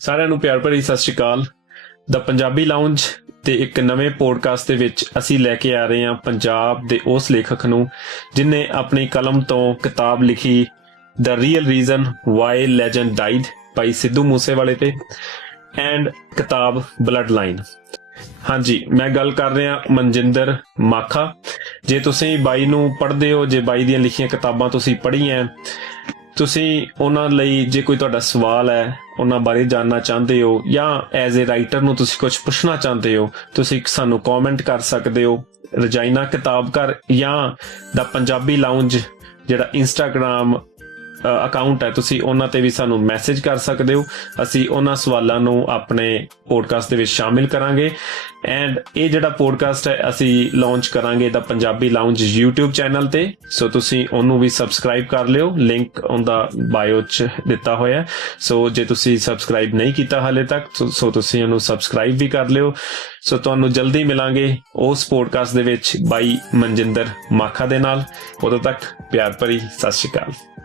ਸਾਰਿਆਂ ਨੂੰ ਪਿਆਰ ਭਰੀ ਸਤਿ ਸ਼੍ਰੀ ਅਕਾਲ। ਦਾ ਪੰਜਾਬੀ ਲਾਉਂਜ ਤੇ ਇੱਕ ਨਵੇਂ ਪੋਡਕਾਸਟ ਦੇ ਵਿੱਚ ਅਸੀਂ ਲੈ ਕੇ ਆ ਰਹੇ ਹਾਂ ਪੰਜਾਬ ਦੇ ਉਸ ਲੇਖਕ ਨੂੰ, ਜਿਨੇ ਆਪਣੀ ਕਲਮ ਤੋਂ ਕਿਤਾਬ ਲਿਖੀ the real reason why legend died ਭਾਈ ਸਿੱਧੂ ਮੂਸੇਵਾਲੇ ਤੇ ਐਂਡ ਕਿਤਾਬ ਬਲੱਡ ਲਾਈਨ ਹਾਂਜੀ, ਮੈਂ ਗੱਲ ਕਰ ਰਿਹਾ ਮਨਜਿੰਦਰ ਮਾਖਾ। ਜੇ ਤੁਸੀਂ ਬਾਈ ਨੂੰ ਪੜ੍ਹਦੇ ਹੋ, ਜੇ ਬਾਈ ਦੀਆਂ ਲਿਖੀਆਂ ਕਿਤਾਬਾਂ ਤੁਸੀਂ ਪੜ੍ਹੀਆਂ ਤੁਸੀਂ ਉਹਨਾਂ ਲਈ ਜੇ ਕੋਈ ਤੁਹਾਡਾ ਸਵਾਲ ਹੈ, ਉਹਨਾਂ ਬਾਰੇ ਜਾਨਣਾ ਚਾਹੁੰਦੇ ਹੋ ਜਾਂ ਐਜ਼ ਅ ਰਾਈਟਰ ਨੂੰ ਤੁਸੀਂ ਕੁਝ ਪੁੱਛਣਾ ਚਾਹੁੰਦੇ ਹੋ, ਤੁਸੀਂ ਸਾਨੂੰ ਕਮੈਂਟ ਕਰ ਸਕਦੇ ਹੋ ਰਜਾਇਨਾ ਕਿਤਾਬ ਘਰ ਜਾਂ ਦਾ ਪੰਜਾਬੀ ਲਾਉਂਜ ਜਿਹੜਾ ਇੰਸਟਾਗ੍ਰam ਅਕਾਊਂਟ ਹੈ, ਤੁਸੀਂ ਉਹਨਾਂ ਤੇ ਵੀ ਸਾਨੂੰ ਮੈਸੇਜ ਕਰ ਸਕਦੇ ਹੋ। ਅਸੀਂ ਉਹਨਾਂ ਸਵਾਲਾਂ ਨੂੰ ਆਪਣੇ ਪੋਡਕਾਸਟ ਦੇ ਵਿੱਚ ਸ਼ਾਮਿਲ ਕਰਾਂਗੇ। ਐਂਡ ਇਹ ਜਿਹੜਾ ਪੋਡਕਾਸਟ ਹੈ, ਅਸੀਂ ਲਾਂਚ ਕਰਾਂਗੇ ਦਾ ਪੰਜਾਬੀ ਲਾਉਂਜ YouTube ਚੈਨਲ ਤੇ। ਸੋ ਤੁਸੀਂ ਉਹਨੂੰ ਵੀ ਸਬਸਕ੍ਰਾਈਬ ਕਰ ਲਿਓ। ਲਿੰਕ ਉਹਦਾ ਬਾਇਓ 'ਚ ਦਿੱਤਾ ਹੋਇਆ ਸੋ ਜੇ ਤੁਸੀਂ ਸਬਸਕ੍ਰਾਈਬ ਨਹੀਂ ਕੀਤਾ ਹਾਲੇ ਤੱਕ ਸੋ ਤੁਸੀਂ ਉਹਨੂੰ ਸਬਸਕ੍ਰਾਈਬ ਵੀ ਕਰ ਲਿਓ। ਸੋ ਤੁਹਾਨੂੰ ਜਲਦੀ ਮਿਲਾਂਗੇ ਉਸ ਪੋਡਕਾਸਟ ਦੇ ਵਿੱਚ ਬਾਈ ਮਨਜਿੰਦਰ ਮਾਖਾ ਦੇ ਨਾਲ। ਉਦੋਂ ਤੱਕ ਪਿਆਰ ਭਰੀ ਸਤਿ ਸ਼੍ਰੀ ਅਕਾਲ।